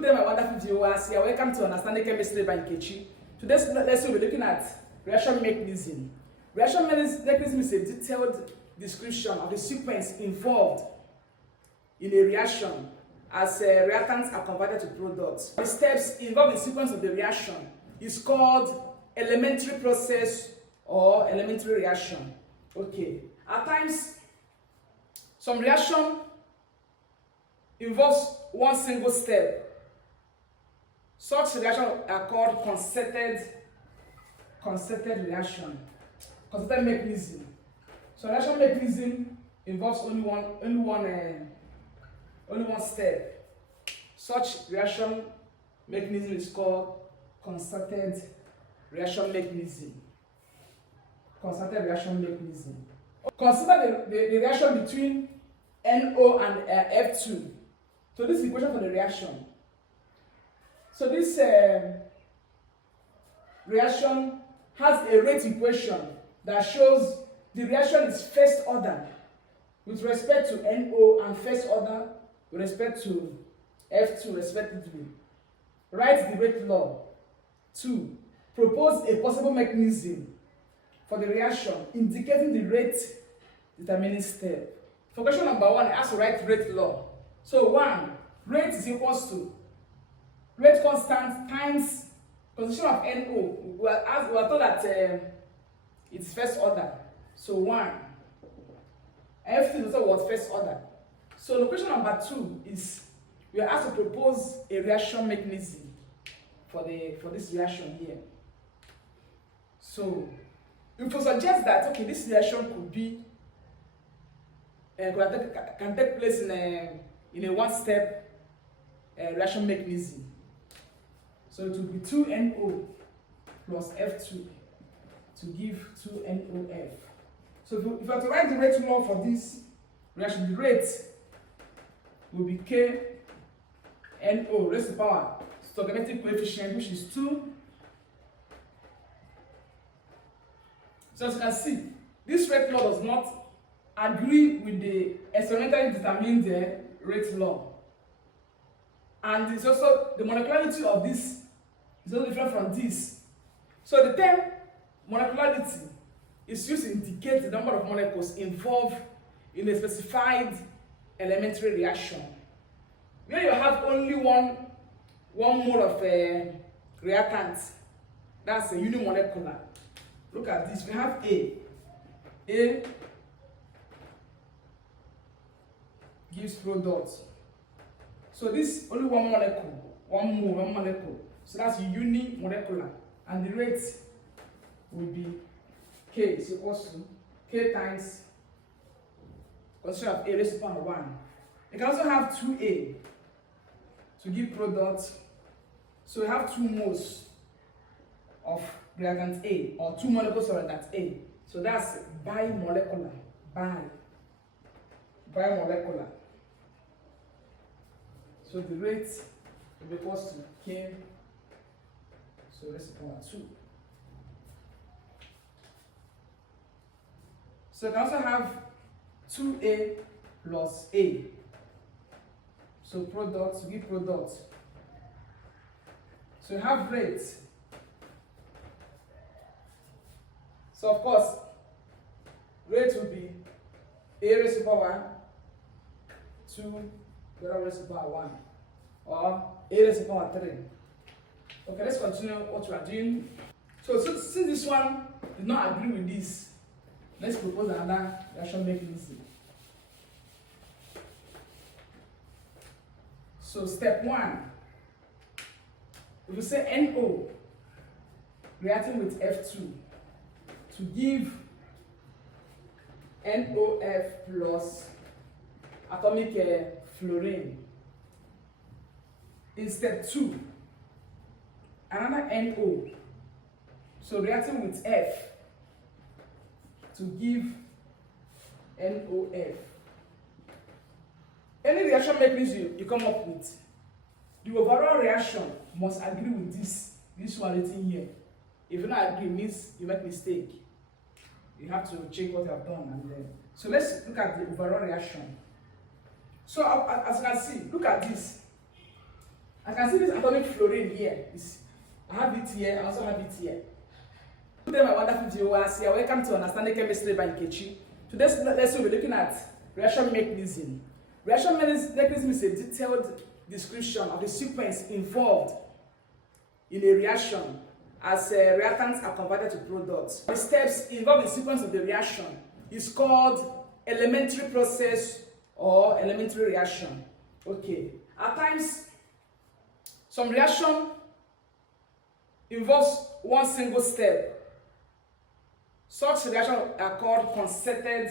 Today, my wonderful viewers, you are welcome to Understanding Chemistry by Nkechi. Today's lesson we'll be looking at reaction mechanism. Reaction mechanism is a detailed description of the sequence involved in a reaction as reactants are converted to products. The steps involved in the sequence of the reaction is called elementary process or elementary reaction. Okay. At times, some reaction involves one single step. Such reactions are called concerted reaction, concerted mechanism. So reaction mechanism involves only one step. Such reaction mechanism is called concerted reaction mechanism. Concerted reaction mechanism. Consider the reaction between NO and F2. So this is the equation for the reaction. So this reaction has a rate equation that shows the reaction is first order with respect to NO and first order with respect to F2 respectively. Write the rate law. 2. Propose a possible mechanism for the reaction indicating the rate determining step. For question number 1, I ask to write rate law. So 1, rate is equals to rate constant times concentration of NO. We are told that it's first order. So 1. F2 is also was first order. So question number 2 is we are asked to propose a reaction mechanism for this reaction here. So if we suggest that okay, this reaction could be can take place in a one-step reaction mechanism. So it will be 2NO plus F2 to give 2NOF. So if you have to write the rate law for this reaction, the rate will be KNO raised to the power stoichiometric coefficient, which is 2. So as you can see, this rate law does not agree with the experimentally determined rate law. And it's also the molecularity of this is also different from this. So the term molecularity is used to indicate the number of molecules involved in a specified elementary reaction. Where you have only one mode of reactant, that's a unimolecular. Look at this. We have A gives products. So this only one molecule, one molecule. So that's unimolecular, and the rate will be K is equals to K times concentration of A raised to the power 1. You can also have 2A to give products. So we have 2 moles of reactant A, or 2 molecules of reactant A. So that's bimolecular. Bimolecular. So the rate will be equals to K, so raised to the power 2. So you can also have 2A plus A. So products, give products. So you have rates. So of course, rate will be A raised to the power 2, the other raised to the power 1, or A raised to the power 3. Okay, let's continue what we are doing. So since this one did not agree with this, let's propose another reaction mechanism. So step 1, if we say NO reacting with F2 to give NOF plus atomic fluorine. In step 2, another NO, so reacting with F to give NOF. Any reaction mechanism you come up with, the overall reaction must agree with this one written here. If you not agree, it means you make mistake. You have to check what you have done, and then so let's look at the overall reaction. So as you can see, look at this. I can see this atomic fluorine here. I have it here, I also have it here. Good day, my wonderful viewers. You're welcome to Understanding Chemistry by Nkechi. Today's lesson we'll be looking at reaction mechanism. Reaction mechanism is a detailed description of the sequence involved in a reaction as reactants are converted to products. The steps involved in the sequence of the reaction is called elementary process or elementary reaction. Okay. At times, some reaction involves one single step. Such reactions are called concerted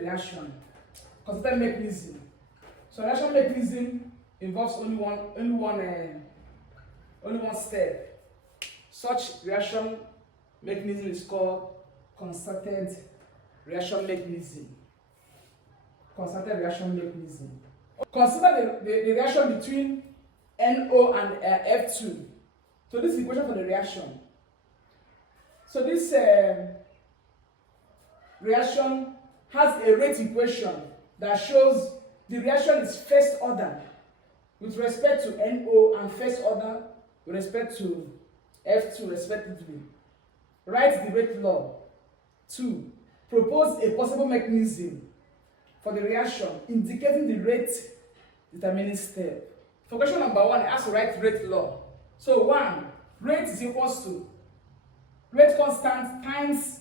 reaction, concerted mechanism. So reaction mechanism involves only one step. Such reaction mechanism is called concerted reaction mechanism. Concerted reaction mechanism. Consider the reaction between NO and F2. So this is the equation for the reaction. So this reaction has a rate equation that shows the reaction is first order with respect to NO and first order with respect to F2 respectively. Write the rate law. 2. Propose a possible mechanism for the reaction indicating the rate determining step. For question number 1, I have to write rate law. So 1, rate is equals to rate constant times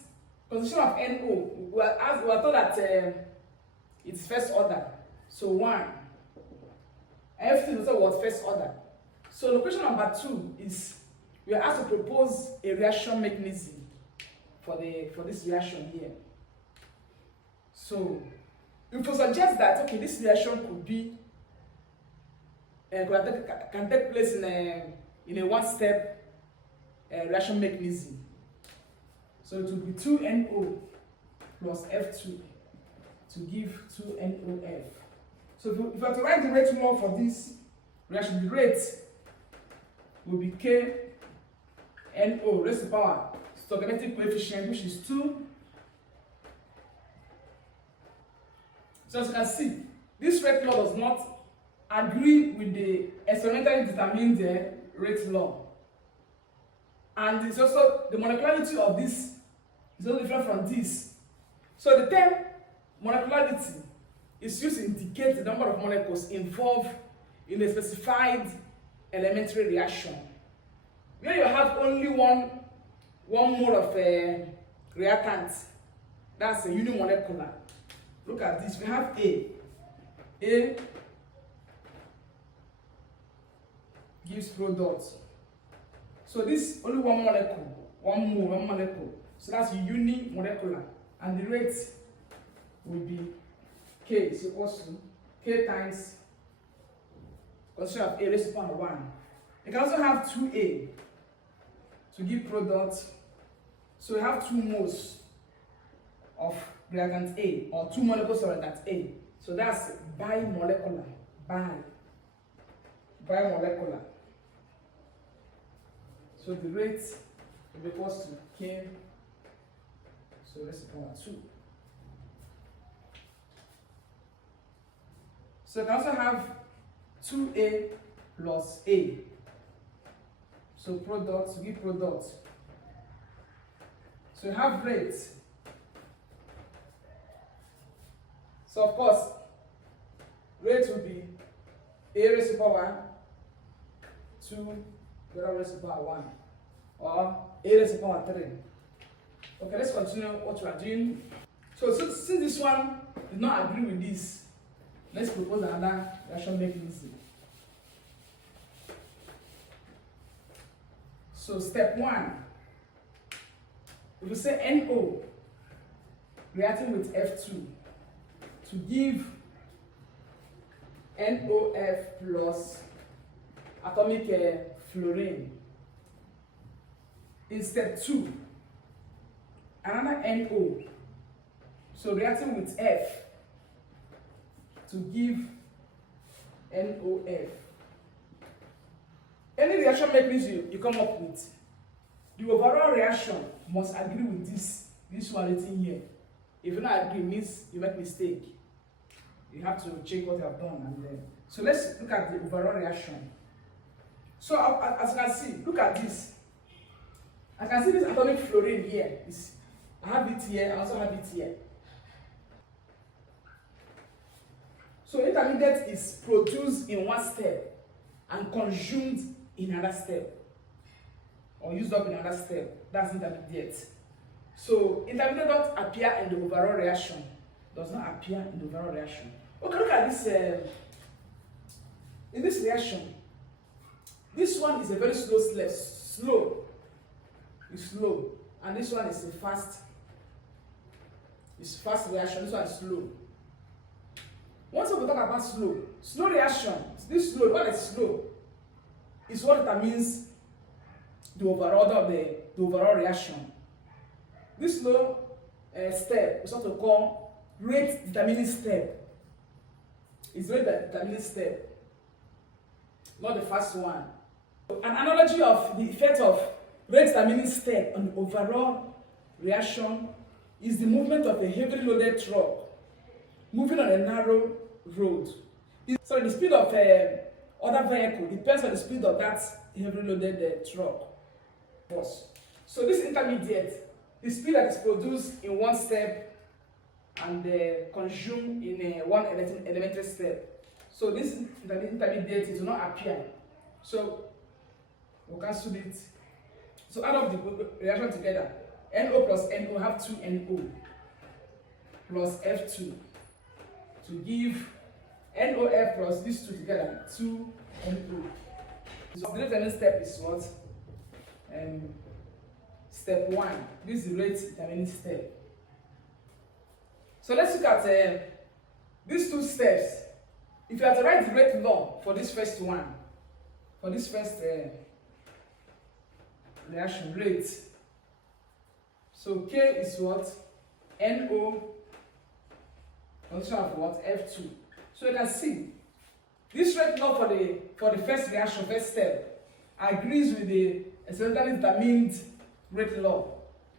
position of NO. We were told that it's first order. So 1. F2 is also was first order. So question number 2 is we are asked to propose a reaction mechanism for this reaction here. So if we suggest that okay, this reaction could be can take place in a one-step reaction mechanism. So it will be 2NO plus F2 to give 2NOF. So if you have to write the rate law for this reaction, the rate will be KNO raised to the power stoichiometric coefficient, which is 2. So as you can see, this rate law does not agree with the experimentally determined rate law. And it's also the molecularity of this is also different from this. So the term molecularity is used to indicate the number of molecules involved in a specified elementary reaction. Where you have only one mode of reactant, that's a unimolecular. Look at this. We have A. A gives products. So this only one molecule, one molecule. So that's unimolecular, and the rate will be K is equals to K times concentration of A raised to the power 1. You can also have 2A to give products. So we have 2 moles of reactant A, or 2 molecules of reactant A. So that's bimolecular. Bimolecular. So the rate will be equals to K, so raised to the power 2. So you can also have 2A plus A. So products, give products. So you have rates. So of course, rate will be A raised to the power 2 raised to the power 1, or A raised to the power 3. Okay, let's continue what we are doing. So since this one did not agree with this, let's propose another reaction mechanism. So step 1, if we say NO reacting with F2 to give NOF plus atomic fluorine. In step 2, another NO, so reacting with F to give NOF. Any reaction mechanism you come up with, the overall reaction must agree with this one written here. If you not agree, it means you make mistake. You have to check what you have done and then So let's look at the overall reaction. So as you can see, look at this. I can see this atomic fluorine here. I have it here, I also have it here. So intermediate is produced in one step and consumed in another step, or used up in another step. That's intermediate. So intermediate don't appear in the overall reaction. Does not appear in the overall reaction. Okay, look at this. In this reaction, this one is a very slow step. It's slow, and this one is a fast. It's fast reaction. This one is slow. Once we talk about slow reaction, this slow, what is slow, is what determines the overall reaction. This slow step is what we call rate determining step. It's rate determining step, not the first one. An analogy of the effect of rate determining step on the overall reaction is the movement of a heavily loaded truck moving on a narrow road. So the speed of other vehicle depends on the speed of that heavily loaded truck. So this intermediate, the speed that is produced in one step and consumed in one elementary step. So this intermediate is not appear. So we cancel it. So add up the reaction together. NO plus NO have 2 NO plus F2 to give NOF plus these two together 2 NO. So the determining step is what? Step 1. This is the rate determining step. So let's look at these two steps. If you have to write the rate law for this first one, for this first reaction rate, so K is what? NO function of what? F2. So you can see this rate law for the first reaction, first step, agrees with the experimentally determined rate law.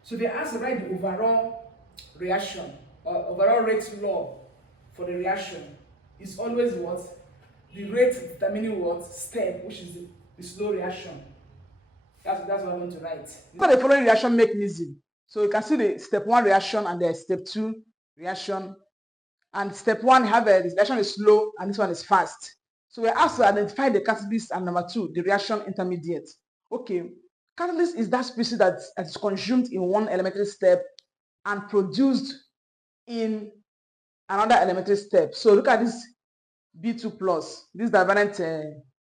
So they ask to write the overall reaction or overall rate law for the reaction is always what? The rate determining what? Step, which is the slow reaction. That's what I'm going to write. For the following reaction mechanism. So you can see the step 1 reaction and the step 2 reaction. And step 1 have this reaction is slow and this one is fast. So we're asked to identify the catalyst, and number 2, the reaction intermediate. Okay, catalyst is that species that is consumed in one elementary step and produced in another elementary step. So look at this B2 plus, this divalent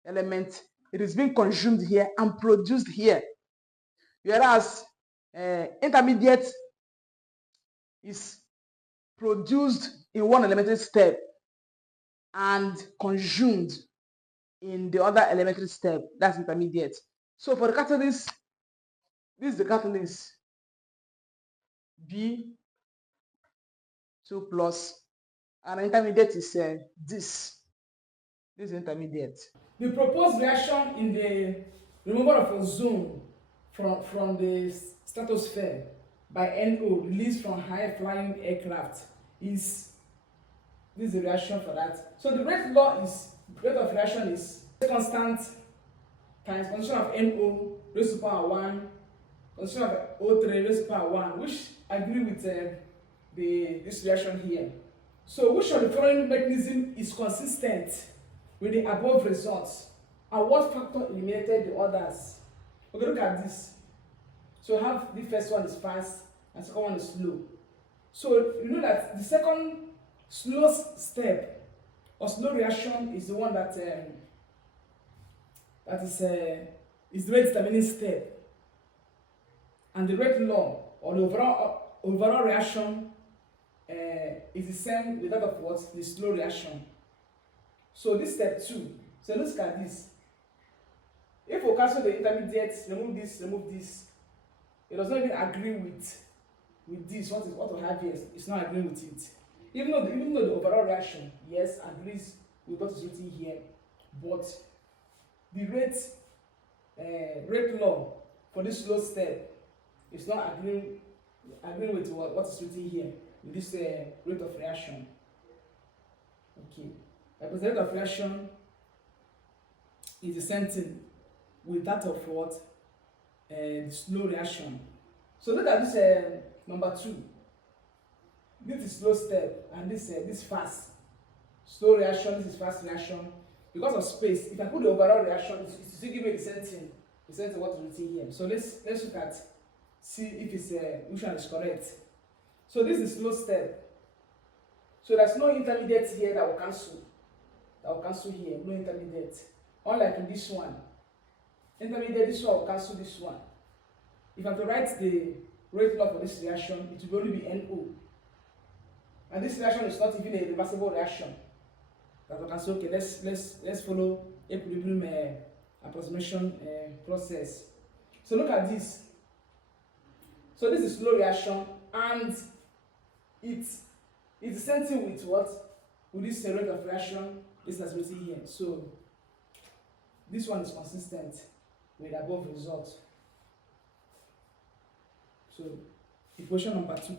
element. It is being consumed here and produced here. Whereas intermediate is produced in one elementary step and consumed in the other elementary step. That's intermediate. So for the catalyst, this is the catalyst B2 plus, and intermediate is this is intermediate. The proposed reaction in the removal of ozone from the stratosphere by NO released from high-flying aircraft is the reaction for that. So the rate of reaction is constant times concentration of NO raised to power 1, concentration of O3 raised to power 1, which agree with this reaction here. So which of the following mechanism is consistent with the above results, and what factor eliminated the others? Okay, look at this. So have the first one is fast and second one is slow. So you know that the second slow step or slow reaction is the one that is the rate determining step, and the rate law or the overall reaction is the same with that of what? The slow reaction. So this step 2. So let's look at this. If we cancel the intermediates, remove this, it does not even agree with this. What we have here, it's not agreeing with it. Even though the overall reaction, yes, agrees with what is written here, but the rate law for this slow step is not agreeing with what is written here with this rate of reaction. Okay. because the rate of reaction is the same thing with that of what? Slow reaction. So look at this number 2. This is slow step and this fast. Slow reaction, this is fast reaction. Because of space, if I put the overall reaction, it's still give me the same thing. The same thing what is written here. So let's look at, see if it's which one is correct. So this is slow step. So there's no intermediate here that will cancel. That will cancel here. No intermediate. Unlike in this one. Intermediate, this one will cancel this one. If I'm to write the rate law for this reaction, it will only be NO. And this reaction is not even a reversible reaction. That we can say, okay, let's follow equilibrium approximation process. So look at this. So this is slow reaction, and it's the same thing with what? With this rate of reaction, this is written here. So this one is consistent with above result. So equation number 2,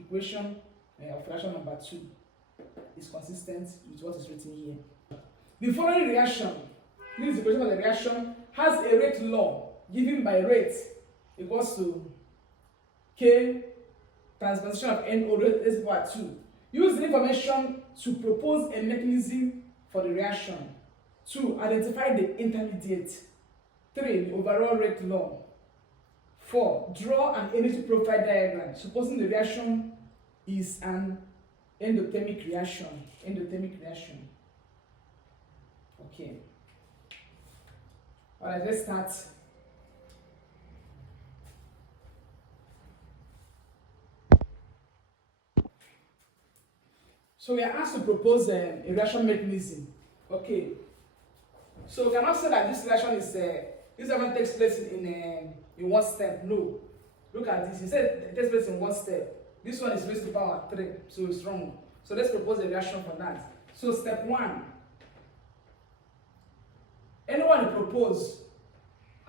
equation of reaction number 2 is consistent with what is written here. The following reaction, this is the equation of the reaction, has a rate law given by rate equals to K transposition of NO raised to power 2. Use the information to propose a mechanism for the reaction. 2. Identify the intermediate. 3. The overall rate law. 4. Draw an energy profile diagram supposing the reaction is an endothermic reaction. Endothermic reaction. Okay. Alright, let's start. So we are asked to propose a reaction mechanism. Okay. So we cannot say that this reaction is this reaction takes place in one step. No. Look at this. He said it takes place in one step. This one is raised to the power 3, so it's wrong. So let's propose a reaction for that. So step 1. Anyone you propose,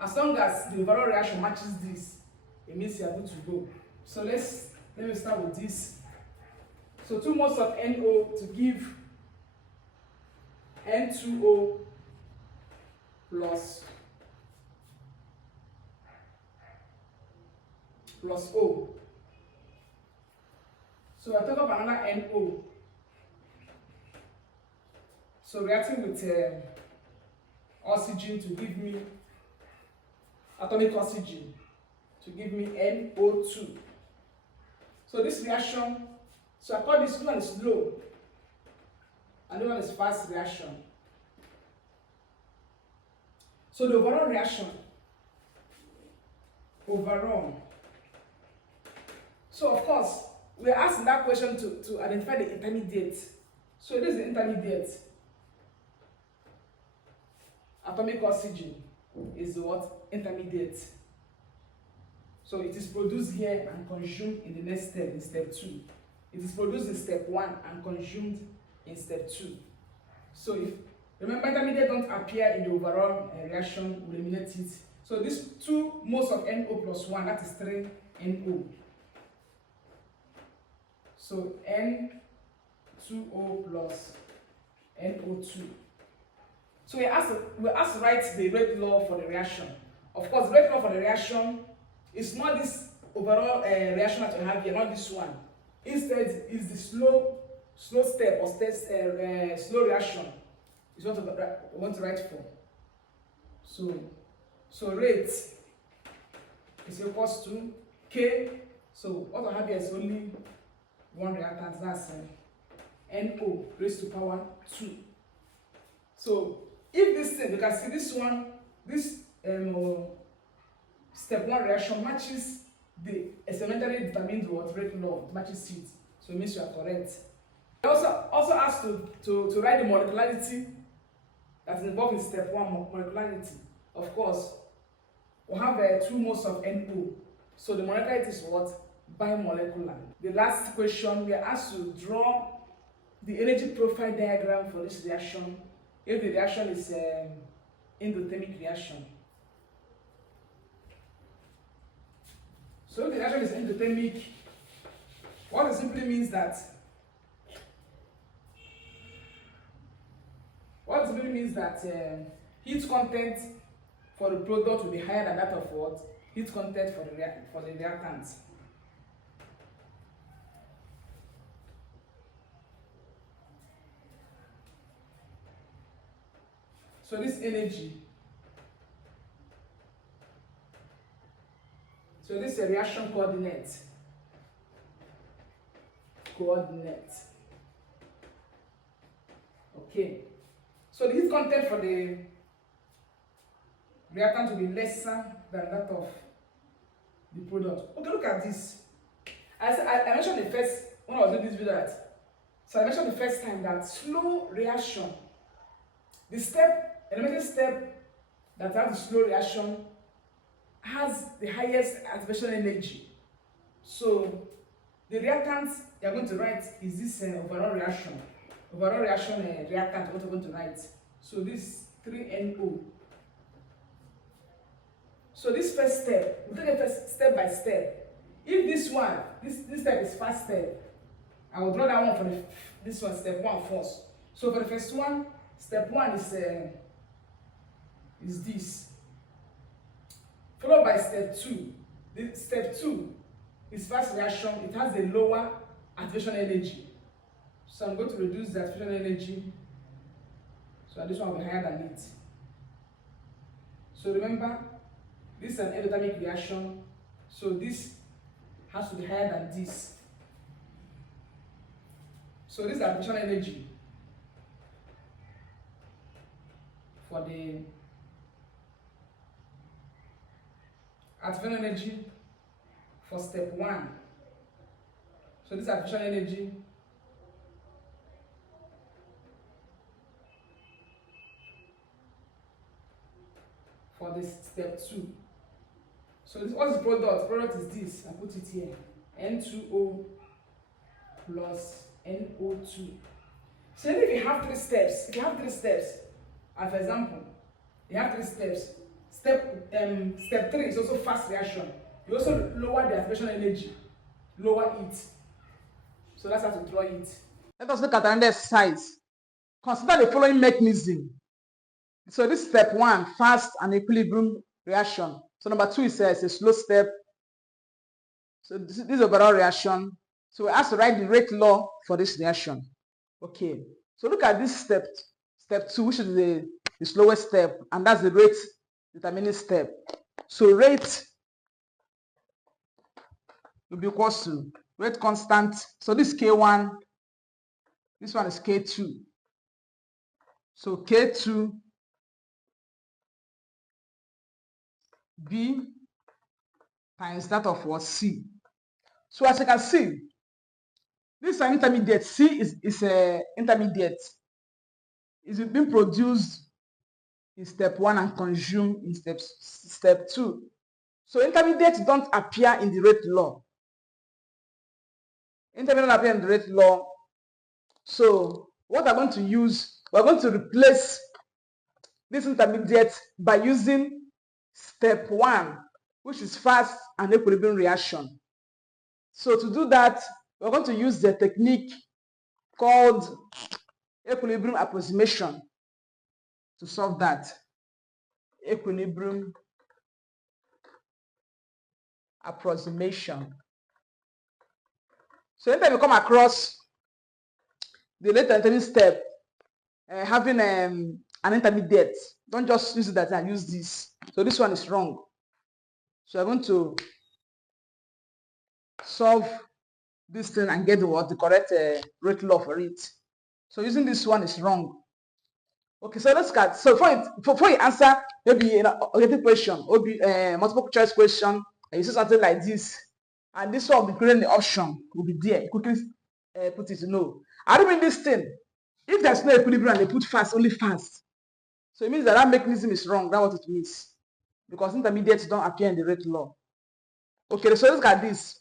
as long as the overall reaction matches this, it means you are good to go. So let me start with this. So 2 moles of NO to give N2O plus O. So I take up another NO. So reacting with oxygen to give me atomic oxygen to give me NO2. So this reaction, so I call this one is slow and this one is fast reaction. So the overall reaction, so of course we are asking that question to identify the intermediate. So this is the intermediate. Atomic oxygen is the what? Intermediate. So it is produced here and consumed in the next step, in step 2. It is produced in step 1 and consumed in step 2. So if remember, intermediate don't appear in the overall reaction, we eliminate it. So this 2 moles of NO plus 1, that is 3 NO. So N2O plus NO2. So we ask to write the rate law for the reaction. Of course, the rate law for the reaction is not this overall reaction that we have here, not this one. Instead, is the slow step or slow reaction is what we want to write for. So rate is equals to K. So what I have here is only one reactant, that's NO raised to power 2. So if this thing, you can see this one, this step 1 reaction matches the experimentally determined what rate law, matches it. So it means you are correct. I also asked to write the molecularity that is involved in step 1, molecularity. Of course, we have 2 moles of NO. So the molecularity is what? Bimolecular. The last question, we are asked to draw the energy profile diagram for this reaction if the reaction is endothermic reaction. So if the reaction is endothermic, what it simply means that What it really means that heat content for the product will be higher than that of what? Heat content for the reactant. So this energy, so this is a reaction coordinate. Okay. So the heat content for the reactant will be lesser than that of the product. Okay, look at this. I mentioned the first, when I was doing this video, that so I mentioned the first time that slow reaction, the elementary step that has the slow reaction has the highest activation energy. So the reactant you are going to write is this overall reaction. Reactant, what you're going to write. So this 3NO. So this first step, we take it first step by step. If this step is fast step, I will draw that one for this one, step 1 first. So for the first one, step 1 is this. Followed by step 2. Step 2 is fast reaction. It has a lower activation energy. So I'm going to reduce the activation energy. So this one will be higher than it. So remember, this is an endothermic reaction. So this has to be higher than this. So this is the activation energy for the activation energy for step 1. So this activation energy for this step 2. So this, what's the product? Product is this. I put it here. N2O plus NO2. So if you have 3 steps, and for example, you have 3 steps. Step 3 is also fast reaction. You also lower the activation energy, lower it. So that's how to draw it. Let us look at another exercise. Consider the following mechanism. So this is step 1, fast and equilibrium reaction. So number 2 is a slow step. So this is overall reaction. So we have to write the rate law for this reaction. Okay. So look at this step 2, which is the slowest step, and that's the rate determining step. So rate will be equal to rate constant. So this is K1, this one is K2. So K2 B times that of what? C. So as you can see, this is an intermediate. C is a intermediate. It's being produced in step 1 and consumed in step 2. So intermediates don't appear in the rate law. Intermediate don't appear in the rate law. So what we're going to use, we're going to replace this intermediate by using step 1, which is fast and equilibrium reaction. So to do that, we're going to use the technique called equilibrium approximation to solve that. Equilibrium approximation. So anytime you come across the late intermediate step having an intermediate, don't just use that and use this. So this one is wrong. So I'm going to solve this thing and get the correct rate law for it. So using this one is wrong. Okay, so let's start. So before you answer maybe an oriented question or multiple choice question, and you see something like this, and this one will be creating the option will be there. You quickly put it no. I don't mean this thing. If there's no equilibrium and they put fast, only fast. So it means that mechanism is wrong. That's what it means. Because intermediates don't appear in the rate law. Okay, so let's look at this.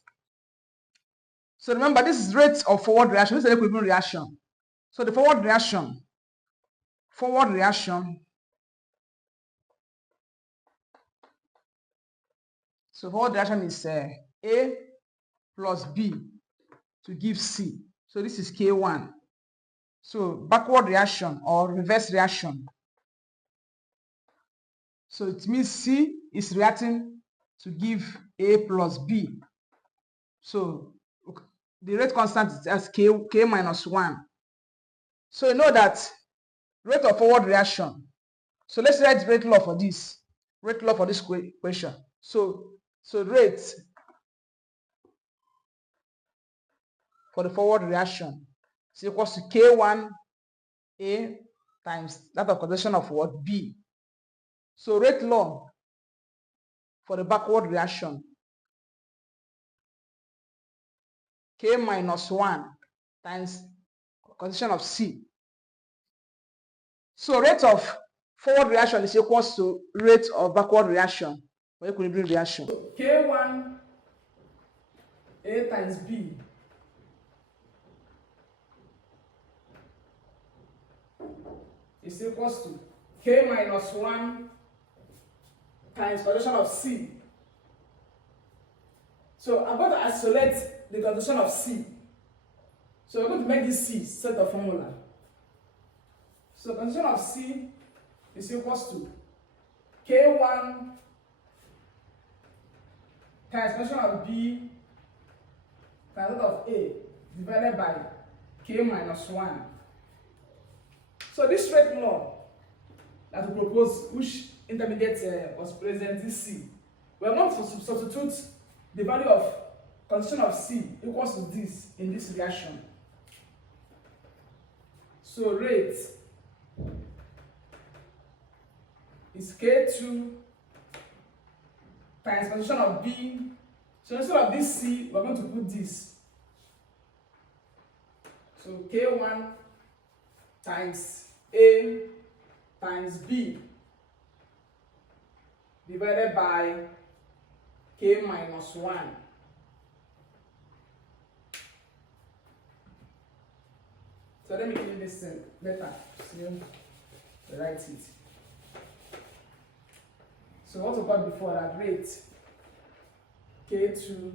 So remember, this is rate of forward reaction. This is an equilibrium reaction. So the forward reaction so forward reaction is A plus B to give C. So this is K1. So backward reaction or reverse reaction. So it means C is reacting to give A plus B. So the rate constant is as K minus 1. So you know that rate of forward reaction. So let's write rate law for this. Rate law for this question. So rate for the forward reaction is equals to K1 A times that of condition of what? B. So rate law for the backward reaction, K minus 1 times condition of C. So rate of forward reaction is equals to rate of backward reaction or equilibrium reaction. So K1 A times B is equals to K minus 1 times condition of C. So I'm going to isolate the condition of C. So we're going to make this C set of formula. So condition of C is equals to K1 times condition of B times that of A divided by K minus 1. So this rate law that we propose, which intermediate was present, this C, we are going to substitute the value of condition of C equals to this in this reaction. So rate is K2 times condition of B. So instead of this C, we're going to put this. So K1 times A times B divided by K minus 1. So let me clean this better so write it. So what we got before that rate K2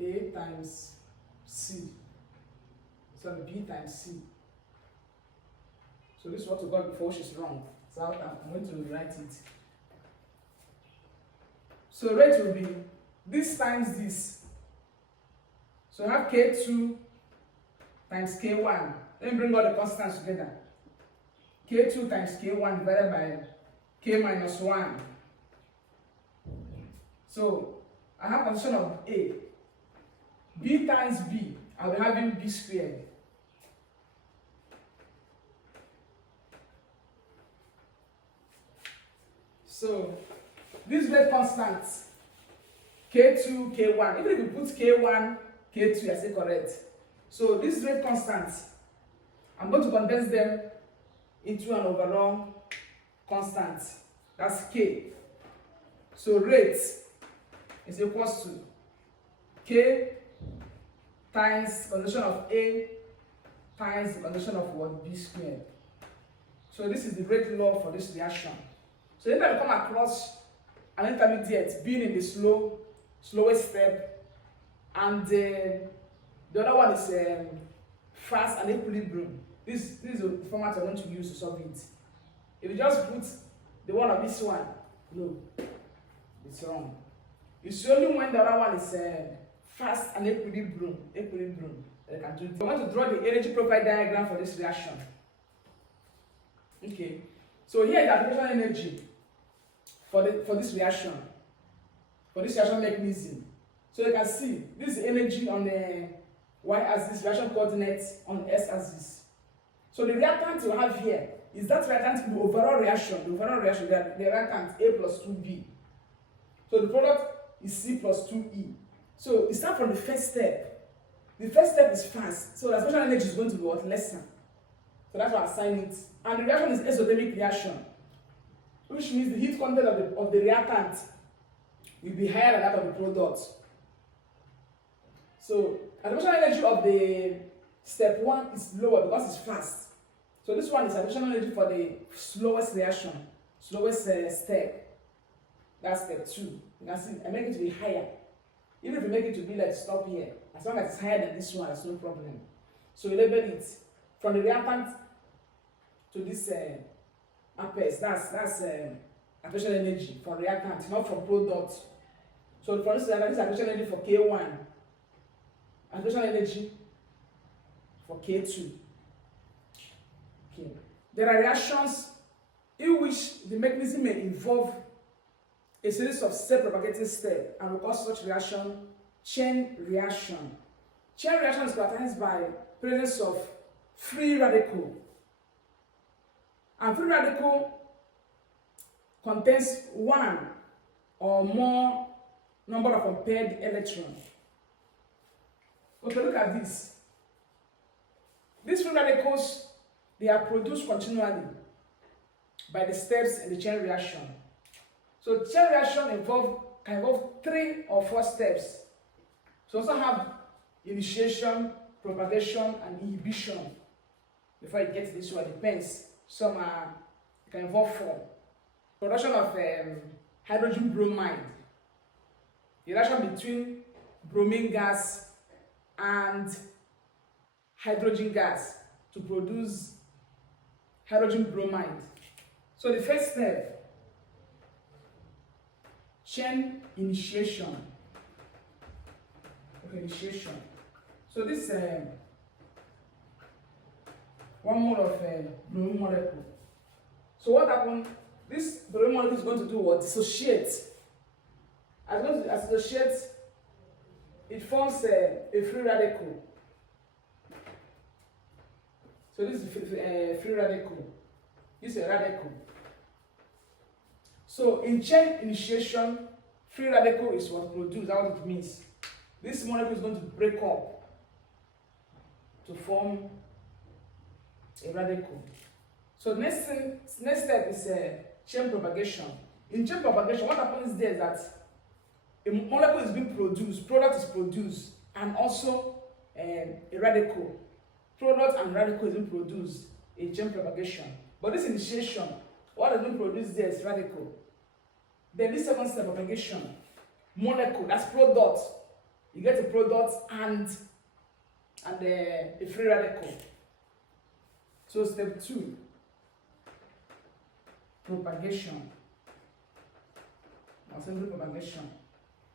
A times C. So B times C. So this is what we got before, which is wrong. So I'm going to rewrite it. So rate will be this times this. So I have K2 times K1. Let me bring all the constants together. K2 times K1 divided by K minus 1. So I have condition of A. B times B, I'll be having B squared. So this rate constant, K2, K1, even if you put K1, K2, I say correct. So this rate constant, I'm going to condense them into an overall constant. That's K. So rate is equals to K times condition of A times the condition of what? B squared. So this is the rate law for this reaction. So anytime you come across an intermediate being in the slowest step, and the other one is fast and equilibrium, this is the format I want to use to solve it. If you just put the one of this one, no, it's wrong. It's only when the other one is fast and equilibrium that you can do it. I want to draw the energy profile diagram for this reaction. Okay, so here is the application energy for this reaction mechanism. So you can see this is energy on the y-axis, reaction coordinates on the s-axis. So the reactant you have here is that reactant in the overall reaction. The reactant A plus 2B. So the product is C plus 2E. So it starts from the first step. The first step is fast, so the expansion energy is going to be what? Lesser. So that's why I assign it. And the reaction is exothermic reaction, which means the heat content of the reactant will be higher than that of the product. So additional energy of the step 1 is lower because it's fast. So this one is additional energy for the slowest reaction, slowest step. That's step 2. You can see I make it to be higher. Even if you make it to be like stop here, as long as it's higher than this one, it's no problem. So you label it from the reactant to this apex. That's activation energy from reactant, not from product. So for instance, this activation energy for K1, activation energy for K2. Okay. There are reactions in which the mechanism may involve a series of self-propagating steps, and we call such reaction chain reaction. Chain reaction is characterized by presence of free radical. And free radical contains one or more number of unpaired electrons. Okay, look at this. These free radicals, they are produced continually by the steps in the chain reaction. So chain reaction can involve 3 or 4 steps. So also have initiation, propagation, and inhibition. Before you get to this one, it depends. Some can involve 4. Production of hydrogen bromide. The reaction between bromine gas and hydrogen gas to produce hydrogen bromide. So the first step, chain initiation. Okay, initiation. So this one mole of bromine molecule. So what happens? This bromine molecule is going to do what? Dissociate. As it's going to associate, it forms a free radical. So this is a free radical. This is a radical. So in chain initiation, free radical is what produced. That's what it means. This molecule is going to break up to form a radical. So next step is chain propagation. In chain propagation, what happens there is that a molecule is being produced, product is produced, and also a radical. Product and radical is being produced in chain propagation. But this initiation, what is being produced there is radical. Then this second step, propagation, molecule, that's product. You get a product and a free radical. So step 2, propagation. Assembly propagation.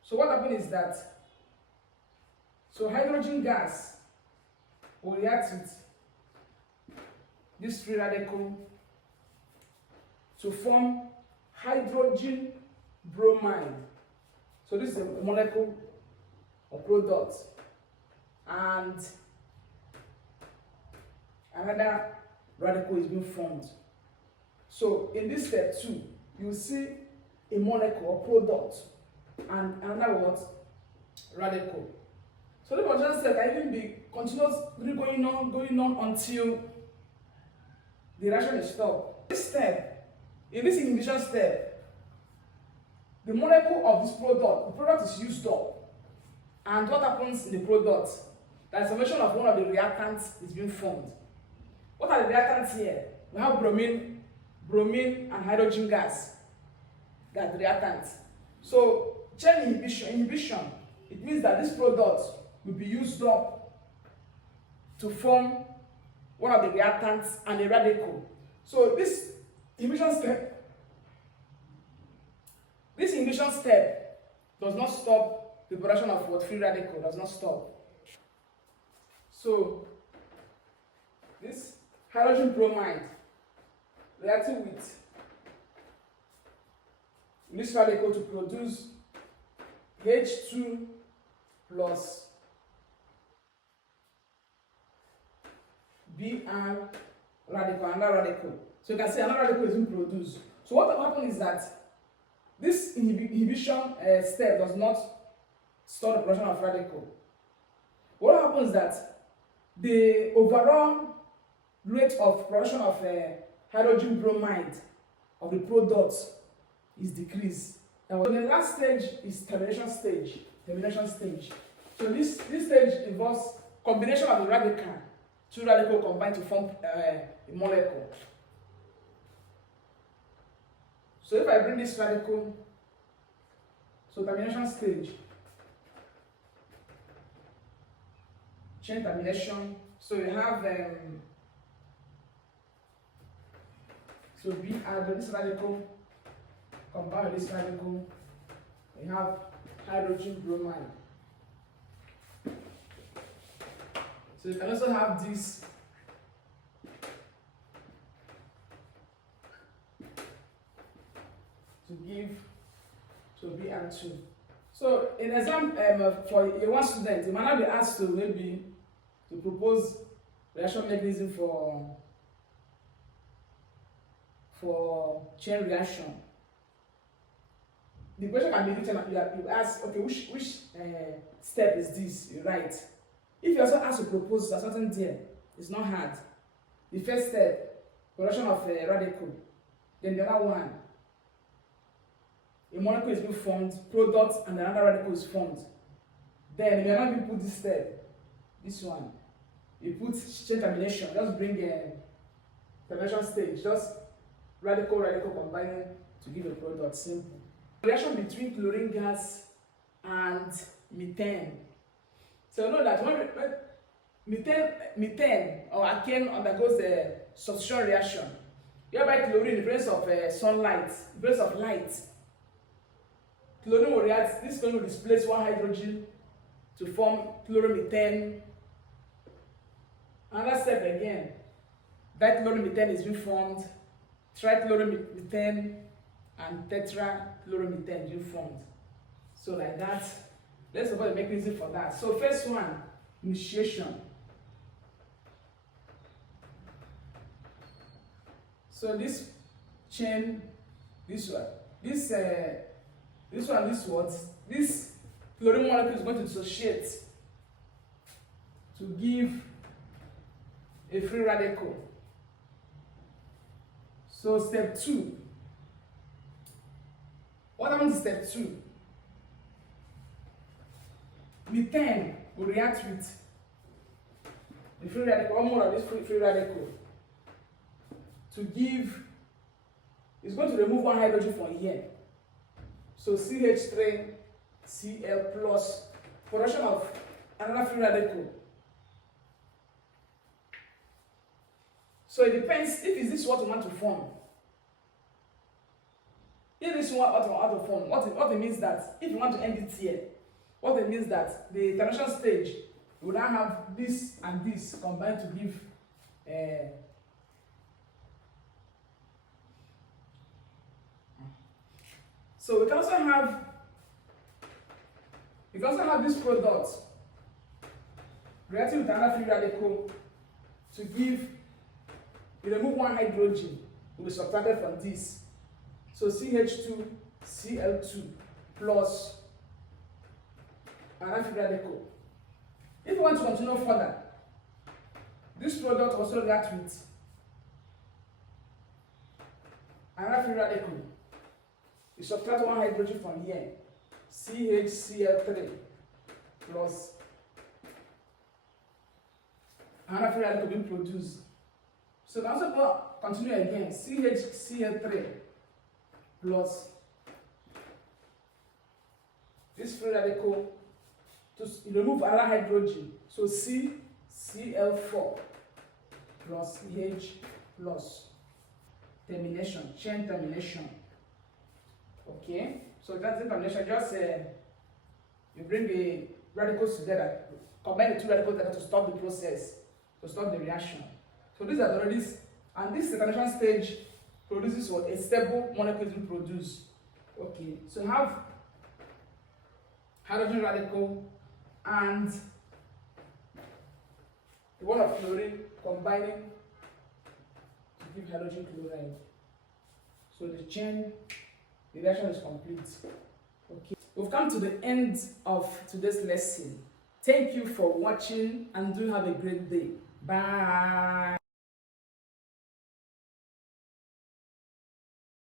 So what happens is that, so hydrogen gas will react with this free radical to form hydrogen bromide. So this is a molecule or product, and another radical is being formed. So in this step 2, you see a molecule or product and another what? Radical. So the production step can even be continuously going on until the reaction is stopped. This step, in this inhibition step, the molecule of this product, the product is used up. And what happens in the product? The transformation of one of the reactants is being formed. What are the reactants here? We have bromine and hydrogen gas. That's the reactants. So chain inhibition, it means that this product will be used up to form one of the reactants and a radical. So this inhibition step does not stop the production of what? Free radical, does not stop. So this hydrogen bromide reacting with this radical to produce H2 plus Br radical, another radical. So you can see another radical is being produced. So what will happen is that this inhibition step does not stop the production of radical. What happens is that the overall rate of production of hydrogen bromide of the product is decreased. And the last stage is termination stage. So this stage involves combination of the radical. 2 radicals combine to form a molecule. So if I bring this radical, so termination stage. chain termination. So you have so B add this radical combined with this radical. We have hydrogen bromide. So you can also have this to give to B and 2. So in exam for a one student, you might not be asked to maybe to propose reaction mechanism for chain reaction. The question can be written, you ask, okay, which step is this? You write. If you also ask to propose a certain there, it's not hard. The first step, production of a radical. Then the other one, a molecule is being formed, product, and another radical is formed. Then you may not put this step, this one. You put chain termination, just bring a termination stage, just radical combining to give a product, simple. Reaction between chlorine gas and methane. So you know that when methane or alkane undergoes a substitution reaction, whereby chlorine in the presence of sunlight, in the presence of light, chlorine will react, this chlorine will displace one hydrogen to form chloromethane. Another step again, dichloromethane is being formed, trichloromethane and tetrachloromethane being formed. So like that, let's look at the mechanism for that. So first one, initiation. So this chain, this one, this chlorine molecule is going to dissociate to give a free radical. So step 2. What happens in step 2? Methane will react with the free radical, or more of this free radical, to give, it's going to remove one hydrogen from here. So CH3, Cl plus, production of another free radical. So it depends if this is what you want to form. If this is what you want to form, what it means that if you want to end it here, what it means that the termination stage will now have this and this combined to give so we can also have this product reacting with another free radical to give, you remove one hydrogen, will be subtracted from this. So CH2, Cl2 plus another free radical. If you want to continue further, this product also reacts with another free radical. You subtract one hydrogen from here, CHCl3 plus another free radical being produced. So now also continue again, CHCl3 plus this free radical to remove another hydrogen. So CCl4 plus H plus termination, chain termination. Okay, so that's the termination. Just you bring the radicals together, combine the two radicals together to stop the process, to stop the reaction. So these are already, and this termination stage produces what a stable molecule to produce. Okay, so you have hydrogen radical and the one of chlorine combining to give hydrogen chloride. So the chain, the reaction is complete. Okay, we've come to the end of today's lesson. Thank you for watching and do have a great day. Bye.